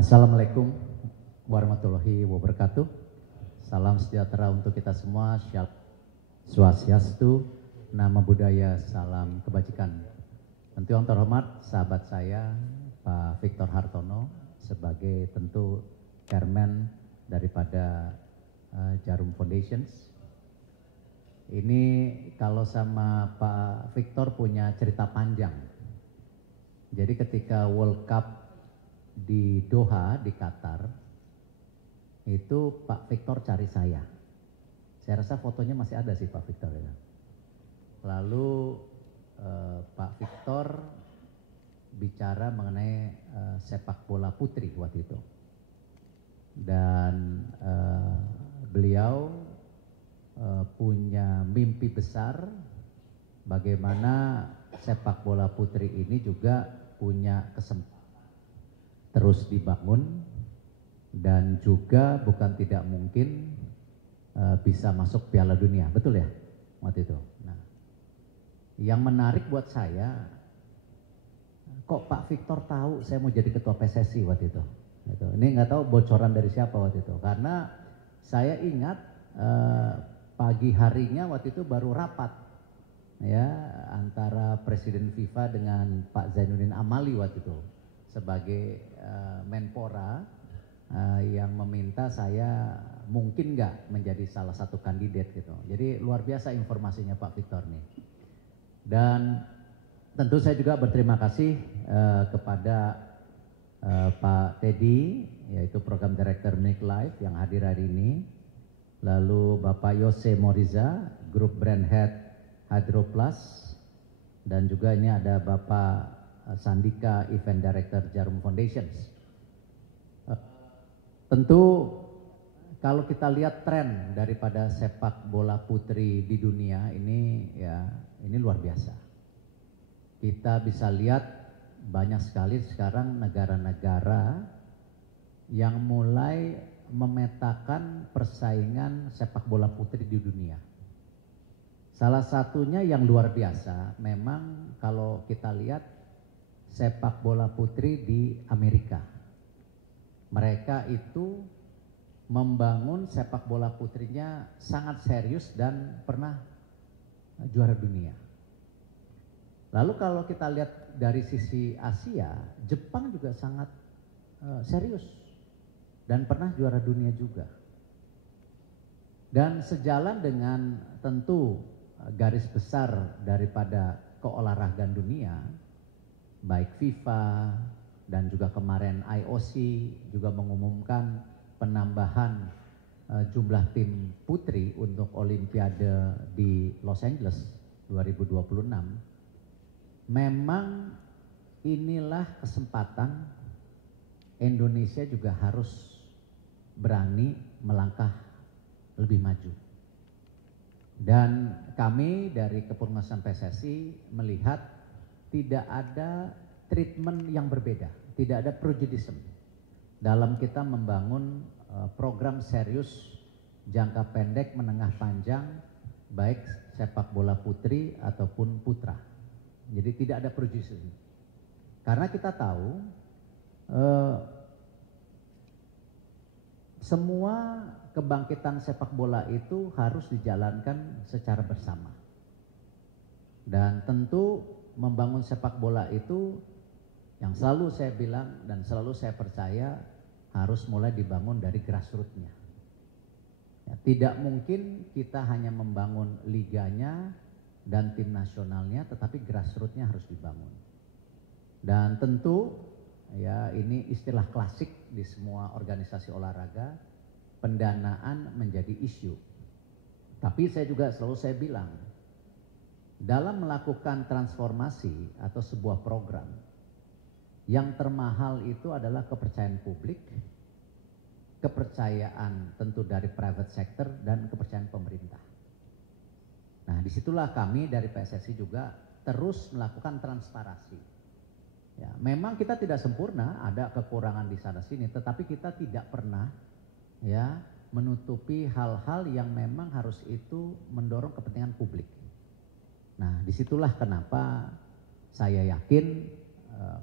Assalamualaikum warahmatullahi wabarakatuh. Salam sejahtera untuk kita semua. Shalom Swastiastu, Namo Buddhaya, salam kebajikan. Tentu yang terhormat sahabat saya Pak Victor Hartono sebagai tentu chairman daripada Jarum Foundations. Ini kalau sama Pak Victor punya cerita panjang. Jadi ketika World Cup di Doha, di Qatar, itu Pak Victor cari saya. Saya rasa fotonya masih ada sih Pak Victor ya. Lalu Pak Victor bicara mengenai sepak bola putri waktu itu. Dan beliau punya mimpi besar bagaimana sepak bola putri ini juga punya kesempatan terus dibangun dan juga bukan tidak mungkin bisa masuk Piala Dunia, betul ya waktu itu. Nah, yang menarik buat saya, kok Pak Victor tahu saya mau jadi ketua PSSI waktu itu. Gitu. Ini nggak tahu bocoran dari siapa waktu itu, karena saya ingat pagi harinya waktu itu baru rapat ya antara Presiden FIFA dengan Pak Zainuddin Amali waktu itu sebagai Menpora yang meminta saya mungkin nggak menjadi salah satu kandidat gitu. Jadi luar biasa informasinya Pak Victor nih. Dan tentu saya juga berterima kasih kepada Pak Teddy, yaitu Program Director Make Life yang hadir hari ini. Lalu Bapak Yose Moriza, Group Brand Head Hydro Plus. Dan juga ini ada Bapak Sandika, Event Director Jarum Foundations. Tentu kalau kita lihat tren daripada sepak bola putri di dunia ini ya ini luar biasa. Kita bisa lihat banyak sekali sekarang negara-negara yang mulai memetakan persaingan sepak bola putri di dunia. Salah satunya yang luar biasa memang kalau kita lihat sepak bola putri di Amerika. Mereka itu membangun sepak bola putrinya sangat serius dan pernah juara dunia. Lalu kalau kita lihat dari sisi Asia, Jepang juga sangat serius dan pernah juara dunia juga. Dan sejalan dengan tentu garis besar daripada keolahragaan dunia, baik FIFA dan juga kemarin IOC juga mengumumkan penambahan jumlah tim putri untuk Olimpiade di Los Angeles 2026. Memang inilah kesempatan Indonesia juga harus berani melangkah lebih maju. Dan kami dari Kepengurusan PSSI melihat tidak ada treatment yang berbeda, tidak ada prejudice dalam kita membangun program serius jangka pendek, menengah, panjang, baik sepak bola putri ataupun putra. Jadi tidak ada prejudice. Karena kita tahu semua kebangkitan sepak bola itu harus dijalankan secara bersama. Dan tentu membangun sepak bola itu yang selalu saya bilang dan selalu saya percaya harus mulai dibangun dari grassroots-nya. Ya, tidak mungkin kita hanya membangun liganya dan tim nasionalnya, tetapi grassroots-nya harus dibangun. Dan tentu ya ini istilah klasik di semua organisasi olahraga, pendanaan menjadi isu. Tapi saya juga selalu saya bilang, dalam melakukan transformasi atau sebuah program, yang termahal itu adalah kepercayaan publik, kepercayaan tentu dari private sector, dan kepercayaan pemerintah. Nah, disitulah kami dari PSSI juga terus melakukan transparansi. Ya, memang kita tidak sempurna, ada kekurangan di sana sini, tetapi kita tidak pernah ya menutupi hal-hal yang memang harus itu mendorong kepentingan publik. Nah, disitulah kenapa saya yakin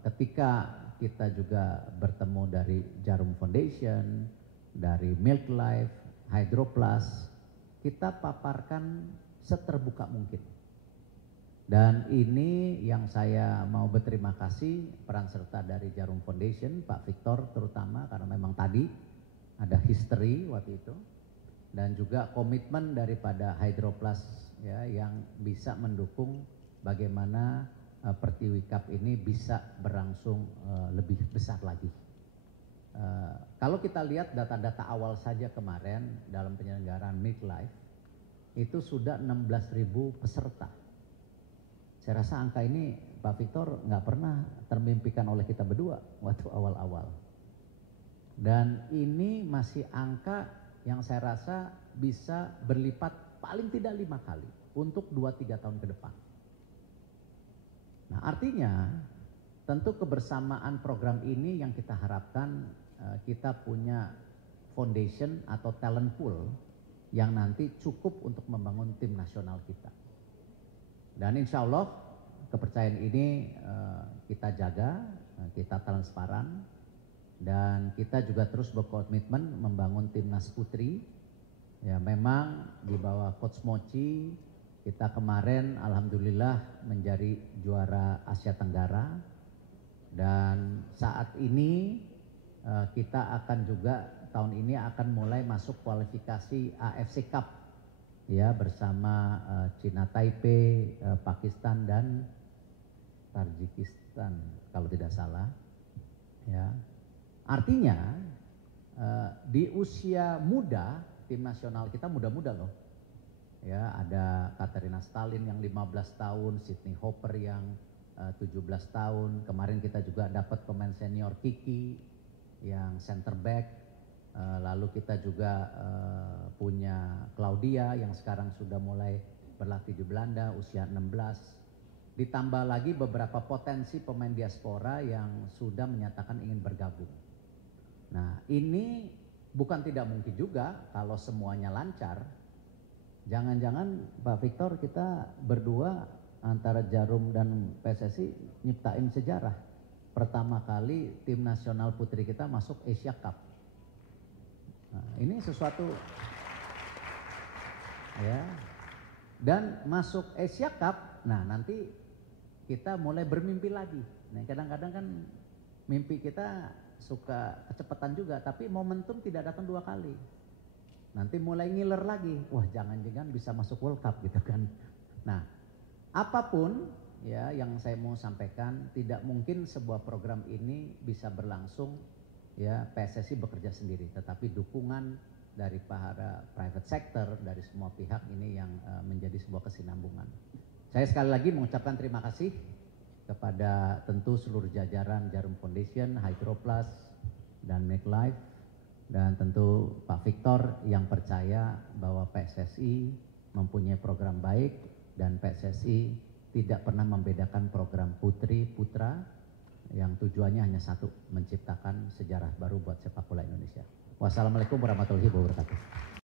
ketika kita juga bertemu dari Jarum Foundation, dari Milk Life, Hydroplus, kita paparkan seterbuka mungkin. Dan ini yang saya mau berterima kasih peran serta dari Jarum Foundation, Pak Victor terutama, karena memang tadi ada history waktu itu, dan juga komitmen daripada Hydroplus ya, yang bisa mendukung bagaimana Pertiwi Cup ini bisa berlangsung lebih besar lagi. Kalau kita lihat data-data awal saja kemarin dalam penyelenggaraan Milk Life, itu sudah 16.000 peserta. Saya rasa angka ini Pak Victor nggak pernah termimpikan oleh kita berdua waktu awal-awal. Dan ini masih angka yang saya rasa bisa berlipat paling tidak 5 kali untuk 2-3 tahun ke depan. Nah, artinya tentu kebersamaan program ini yang kita harapkan kita punya foundation atau talent pool yang nanti cukup untuk membangun tim nasional kita. Dan insya Allah kepercayaan ini kita jaga, kita transparan, dan kita juga terus berkomitmen membangun timnas putri. Ya, memang di bawah Coach Mochi kita kemarin alhamdulillah menjadi juara Asia Tenggara, dan saat ini kita akan juga tahun ini akan mulai masuk kualifikasi AFC Cup ya, bersama Cina Taipei, Pakistan dan Tajikistan kalau tidak salah ya. Artinya di usia muda tim nasional kita muda-muda loh ya, ada Katerina Stalin yang 15 tahun, Sydney Hopper yang 17 tahun, kemarin kita juga dapat pemain senior Kiki yang center back, lalu kita juga punya Claudia yang sekarang sudah mulai berlatih di Belanda usia 16. Ditambah lagi beberapa potensi pemain diaspora yang sudah menyatakan ingin bergabung. Nah, ini bukan tidak mungkin juga kalau semuanya lancar. Jangan-jangan Pak Victor kita berdua antara Jarum dan PSSI nyiptain sejarah. Pertama kali tim nasional putri kita masuk Asia Cup. Nah, ini sesuatu ya. Dan masuk Asia Cup, nah nanti kita mulai bermimpi lagi. Nah, kadang-kadang kan mimpi kita suka kecepatan juga, tapi momentum tidak datang 2 kali. Nanti mulai ngiler lagi, wah jangan-jangan bisa masuk World Cup gitu kan. Nah, apapun ya yang saya mau sampaikan, tidak mungkin sebuah program ini bisa berlangsung ya PSSI bekerja sendiri, tetapi dukungan dari para private sector, dari semua pihak ini yang menjadi sebuah kesinambungan. Saya sekali lagi mengucapkan terima kasih kepada tentu seluruh jajaran Jarum Foundation, Hydroplus, dan Make Life, dan tentu Pak Victor yang percaya bahwa PSSI mempunyai program baik dan PSSI tidak pernah membedakan program putri putra yang tujuannya hanya satu, menciptakan sejarah baru buat sepak bola Indonesia. Wassalamualaikum warahmatullahi wabarakatuh.